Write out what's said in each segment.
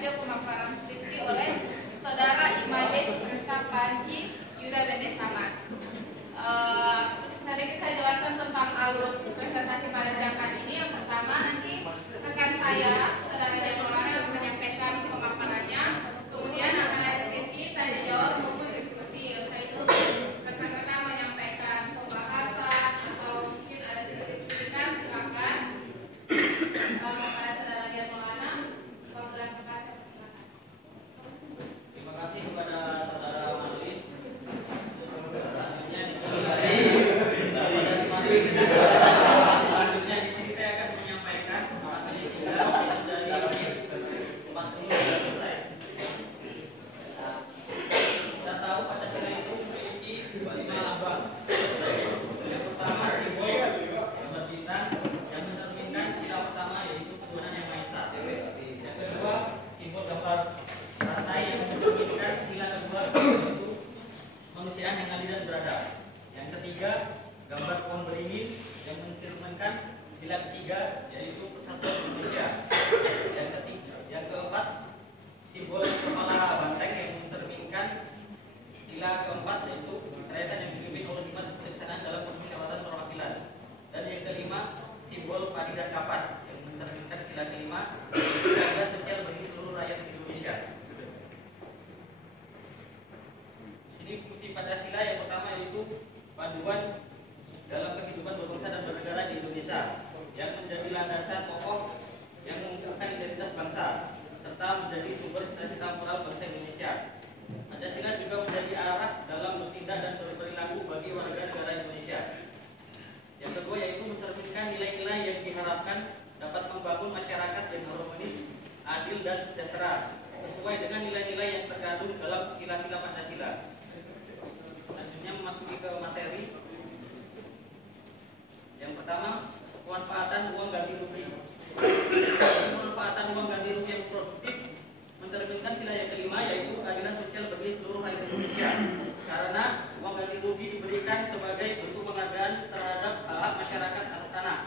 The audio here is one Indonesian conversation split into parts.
video pemaparan skripsi oleh Saudara Imade Supresta Panji Yuda Bene Samas. Sedikit saya jelaskan tentang alur presentasi pada siang hari ini. Yang pertama, nanti rekan saya, Saudara Jamalana, akan menyampaikan pemaparannya. Kemudian akan ada sesi tanya jawab maupun diskusi. Setelah itu rekan-rekan menyampaikan pembahasan atau mungkin ada sedikit kritikan, silakan. Kepada Saudara Jamalana, perwakilan kepada. Terima kasih kepada Saudara Marlin. Selanjutnya di sini saya akan menyampaikan materi 3 dari 40 selesai. Kita tahu Pancasila itu memiliki 5 lambang. Yang pertama simbol gambar bintang yang mencerminkan sila pertama yaitu ketuhanan yang maha esa. Yang kedua simbol gambar rantai yang mencerminkan sila kedua yaitu kemanusiaan yang adil dan beradab. Yang ketiga gambar pohon beringin yang mencerminkan sila ketiga yaitu persatuan Indonesia. Yang keempat simbol kepala banteng yang mencerminkan sila keempat yaitu kerakyatan yang dipimpin oleh hikmat kebijaksanaan dalam permusyawaratan perwakilan. Dan yang kelima simbol padi dan kapas yang mencerminkan sila kelima yaitu keadilan sosial bagi seluruh rakyat Indonesia. Di sini fungsi Pancasila yang pertama yaitu panduan dalam kehidupan berbangsa dan bernegara di Indonesia yang menjadi landasan pokok yang mengungkapkan identitas bangsa serta menjadi sumber cita-cita moral bangsa Indonesia. Pancasila juga menjadi arah dalam bertindak dan berperilaku bagi warga negara Indonesia. Yang kedua yaitu mencerminkan nilai-nilai yang diharapkan dapat membangun masyarakat yang harmonis, adil dan sejahtera sesuai dengan nilai-nilai yang terkandung dalam sila-sila Pancasila. Selanjutnya memasuki ke materi. Yang pertama, pemanfaatan uang ganti rugi. Pemanfaatan uang ganti rugi yang produktif mencerminkan sila yang kelima yaitu keadilan sosial bagi seluruh rakyat Indonesia. Karena uang ganti rugi diberikan sebagai bentuk penghargaan terhadap hak masyarakat atas tanah.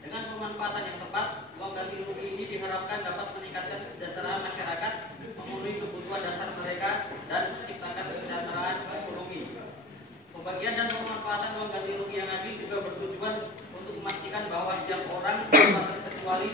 Dengan pemanfaatan yang tepat, uang ganti rugi ini diharapkan dapat meningkatkan kesejahteraan masyarakat, memenuhi kebutuhan dasar mereka dan menciptakan kesejahteraan ekonomi. Pembagian dan pemanfaatan uang ganti rugi yang adil juga bertujuan untuk memastikan bahwa setiap orang tanpa terkecuali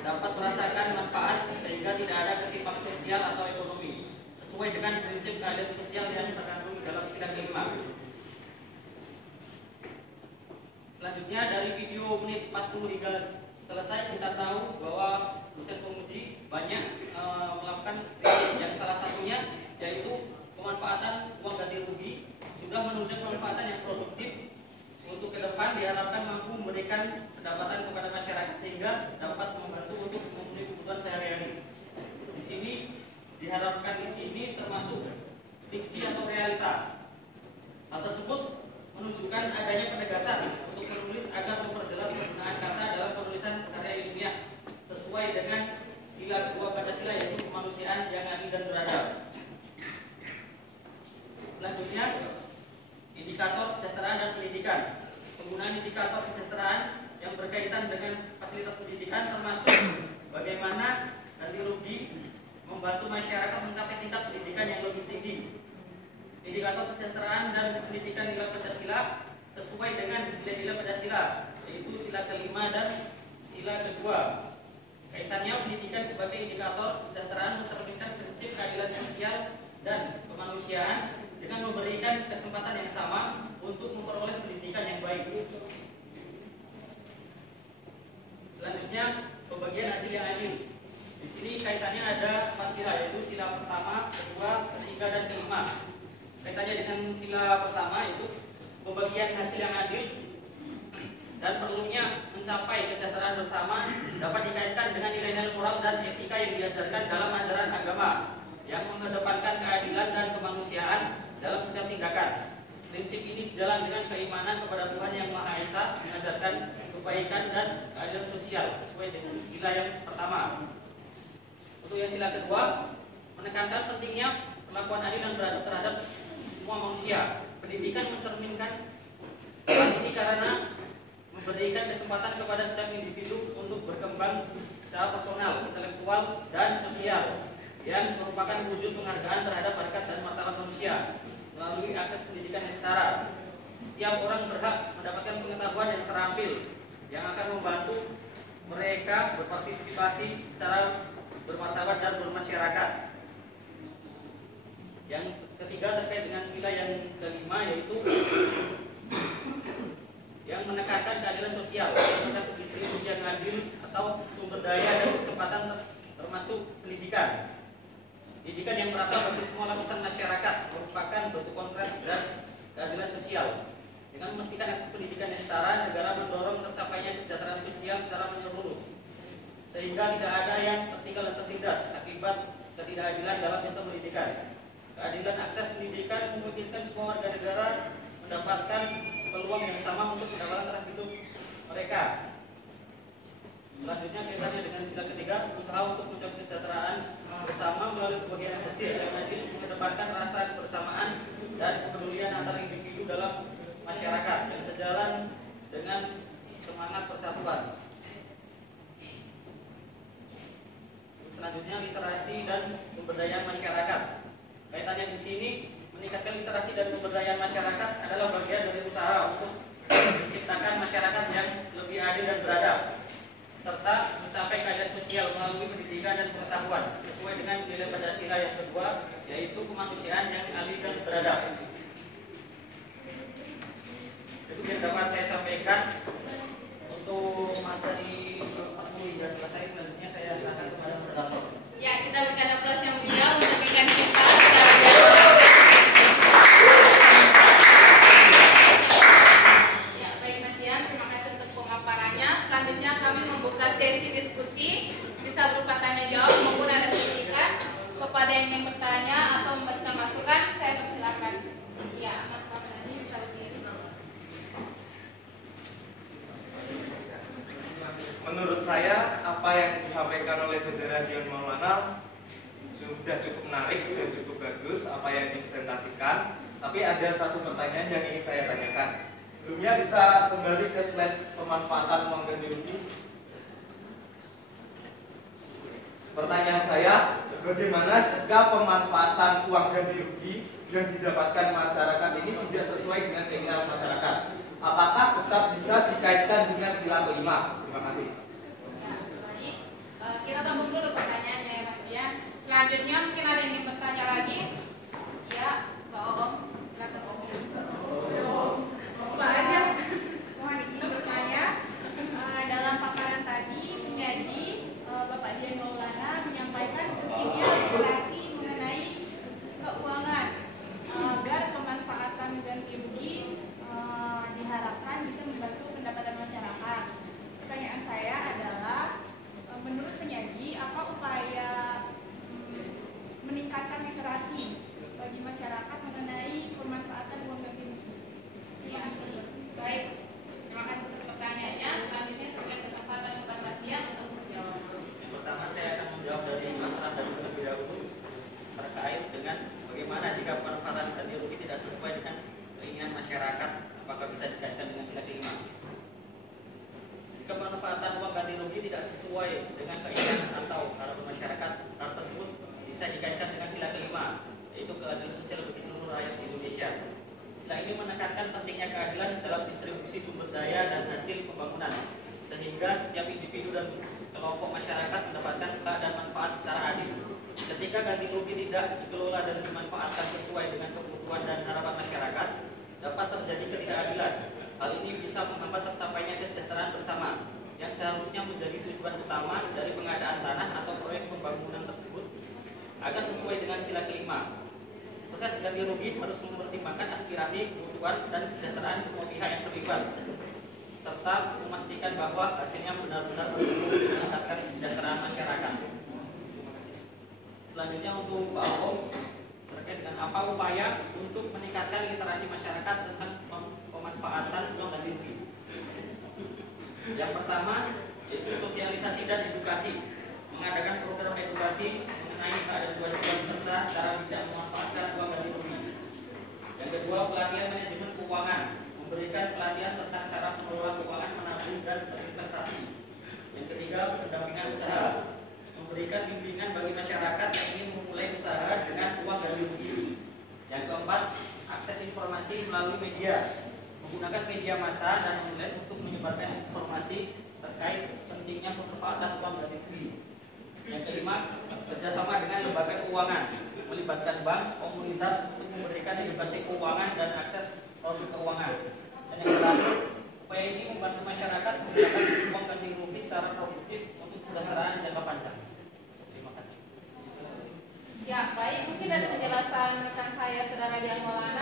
dapat merasakan manfaat sehingga tidak ada ketimpangan sosial atau ekonomi sesuai dengan prinsip keadilan sosial yang terkandung dalam sila kelima. Selanjutnya dari video menit 40 hingga selesai kita tahu bahwa dosen penguji banyak melakukan yang salah satunya yaitu pemanfaatan uang ganti rugi sudah menunjukkan pemanfaatan yang produktif untuk ke depan diharapkan mampu memberikan pendapatan kepada masyarakat sehingga dapat membantu untuk memenuhi kebutuhan sehari-hari. Di sini diharapkan di sini termasuk fiksi atau realita. Hal tersebut menunjukkan adanya penegasan untuk menulis agar memperjelas penggunaan kata dalam penulisan karya ilmiah sesuai dengan sila kedua Pancasila yaitu kemanusiaan yang adil dan beradab. Selanjutnya indikator kesejahteraan dan pendidikan. Penggunaan indikator kesejahteraan yang berkaitan dengan fasilitas pendidikan termasuk bagaimana ganti rugi membantu masyarakat mencapai tingkat pendidikan yang lebih tinggi. Indikator kesejahteraan dan pendidikan nilai Pancasila sesuai dengan nilai Pancasila yaitu sila kelima dan sila kedua. Kaitannya pendidikan sebagai indikator kesejahteraan mencerminkan prinsip keadilan sosial dan kemanusiaan dengan memberikan kesempatan yang sama untuk memperoleh pendidikan yang baik. Selanjutnya, pembagian hasil yang adil. Di sini kaitannya ada 4 sila yaitu sila pertama, kedua, ketiga dan kelima. Kaitannya dengan sila pertama yaitu pembagian hasil yang adil dan perlunya mencapai kesejahteraan bersama dapat dikaitkan dengan nilai-nilai moral dan etika yang diajarkan dalam ajaran agama yang mengedepankan keadilan dan kemanusiaan dalam setiap tindakan. Prinsip ini sejalan dengan keimanan kepada Tuhan Yang Maha Esa, mengajarkan kebaikan dan keadilan sosial sesuai dengan sila yang pertama. Untuk yang sila kedua, menekankan pentingnya perlakuan adil dan beradab terhadap semua manusia. Pendidikan mencerminkan hal ini karena memberikan kesempatan kepada setiap individu untuk berkembang secara personal, intelektual, dan sosial. yang merupakan wujud penghargaan terhadap harkat dan martabat manusia melalui akses pendidikan yang setara. Setiap orang berhak mendapatkan pengetahuan yang terampil yang akan membantu mereka berpartisipasi secara bermartabat dan bermasyarakat. Yang ketiga terkait dengan sila yang kelima, yaitu yang menekankan keadilan sosial, tentang distribusi yang adil atau sumber daya dan kesempatan termasuk pendidikan. Pendidikan yang merata bagi semua lapisan masyarakat merupakan bentuk konkret dan keadilan sosial. Dengan memastikan akses pendidikan yang setara, negara mendorong tercapainya kesejahteraan sosial secara menyeluruh, sehingga tidak ada yang tertinggal dan tertindas akibat ketidakadilan dalam sistem pendidikan. Keadilan akses pendidikan memungkinkan semua warga negara mendapatkan peluang yang sama untuk mendapatkan taraf hidup mereka. Selanjutnya kaitannya dengan sila ketiga, usaha untuk mencapai kesejahteraan bersama melalui pembagian hasil yang adil, mengedepankan rasa kebersamaan dan kepedulian antar individu dalam masyarakat yang sejalan dengan semangat persatuan. Selanjutnya literasi dan pemberdayaan masyarakat. Kaitannya di sini, meningkatkan literasi dan pemberdayaan masyarakat adalah bagian dari usaha untuk menciptakan masyarakat yang lebih adil dan beradab, serta mencapai keadilan sosial melalui pendidikan dan pengetahuan sesuai dengan nilai Pancasila yang kedua, yaitu kemanusiaan yang adil dan beradab. Itu yang dapat saya sampaikan untuk materi 40 hingga selesai. Selanjutnya saya silakan kepada moderator. Ya, kita berikan aplaus yang mulia untuk rekan kita. Ya, baik Mas Dian, terima kasih untuk pemaparannya. Selanjutnya kami membuka sesi diskusi, bisa berupa tanya jawab maupun ada kritikan. Kepada yang ingin bertanya atau memberikan masukan, saya persilakan. Ya, Mas Ramani bisa berdiri. Menurut saya, apa yang disampaikan oleh Saudara Dion Maulana sudah cukup menarik, sudah cukup bagus apa yang dipresentasikan. Tapi ada satu pertanyaan yang ingin saya tanyakan. Sebelumnya bisa kembali ke slide pemanfaatan uang ganti rugi. Pertanyaan saya, bagaimana jika pemanfaatan uang ganti rugi yang didapatkan masyarakat ini tidak sesuai dengan keinginan masyarakat? Apakah tetap bisa dikaitkan dengan sila kelima? Terima kasih. Ya, baik. Kita tampung dulu pertanyaannya ya Mas Dian. Selanjutnya mungkin ada yang ingin bertanya lagi. Ya, Mbak Om. Silakan Om. Mbak aja. Mohon izin bertanya. Dalam paparan tadi menjadi Bapak Dian Maulana menyampaikan pentingnya literasi mengenai keuangan agar pemanfaatan ganti rugi diharapkan bisa membantu pendapatan masyarakat. Pertanyaan saya adalah, menurut penyaji, apa upaya meningkatkan literasi bagi masyarakat mengenai pemanfaatan uang ganti rugi? Ya, baik. Terima kasih untuk pertanyaannya. Selanjutnya saya berikan kesempatan kepada Mas Dian untuk menjawab. Yang pertama saya akan menjawab dari Mas Ran terlebih dahulu terkait dengan bagaimana jika pemanfaatan ganti rugi tidak sesuai dengan keinginan masyarakat, apakah bisa dikaitkan dengan sila kelima? Jika pemanfaatan uang ganti rugi tidak sesuai dengan keinginan atau harapan masyarakat, hal tersebut bisa dikaitkan dengan sila kelima, yaitu keadilan sosial bagi seluruh rakyat di Indonesia. Sila ini menekankan pentingnya keadilan dalam distribusi sumber daya dan hasil pembangunan, sehingga setiap individu dan kelompok masyarakat mendapatkan hak dan manfaat secara adil. Ketika ganti rugi tidak dikelola dan dimanfaatkan sesuai dengan kebutuhan dan harapan masyarakat, dapat terjadi ketidakadilan. Hal ini bisa menghambat tercapainya kesejahteraan bersama yang seharusnya menjadi tujuan utama dari pengadaan tanah atau proyek pembangunan tersebut agar sesuai dengan sila kelima. Proses ganti rugi harus mempertimbangkan aspirasi, kebutuhan, dan kesejahteraan semua pihak yang terlibat, serta memastikan bahwa hasilnya benar-benar meningkatkan kesejahteraan masyarakat. Selanjutnya untuk Pak Om, terkait dengan apa upaya untuk meningkatkan literasi masyarakat tentang pemanfaatan uang ganti rugi. Yang pertama yaitu sosialisasi dan edukasi, mengadakan program edukasi mengenai keadaan kewajiban serta cara bijak memanfaatkan uang ganti rugi. Yang kedua, pelatihan manajemen keuangan, memberikan pelatihan tentang cara mengelola keuangan, menabung dan berinvestasi. Yang ketiga, pendampingan usaha, memberikan bimbingan bagi masyarakat yang ingin memulai usaha dengan uang ganti rugi. Yang keempat, akses informasi melalui media, menggunakan media massa dan online untuk menyebarkan informasi terkait pentingnya pemanfaatan uang ganti rugi. Yang kelima, kerjasama dengan lembaga keuangan, melibatkan bank, komunitas untuk memberikan edukasi keuangan dan akses produk keuangan. Dan yang terakhir, upaya ini membantu masyarakat menggunakan uang ganti rugi secara produktif untuk kesejahteraan jangka panjang. Terima kasih. Ya, baik. Mungkin dari penjelasan rekan saya, Saudara Dian Maulana,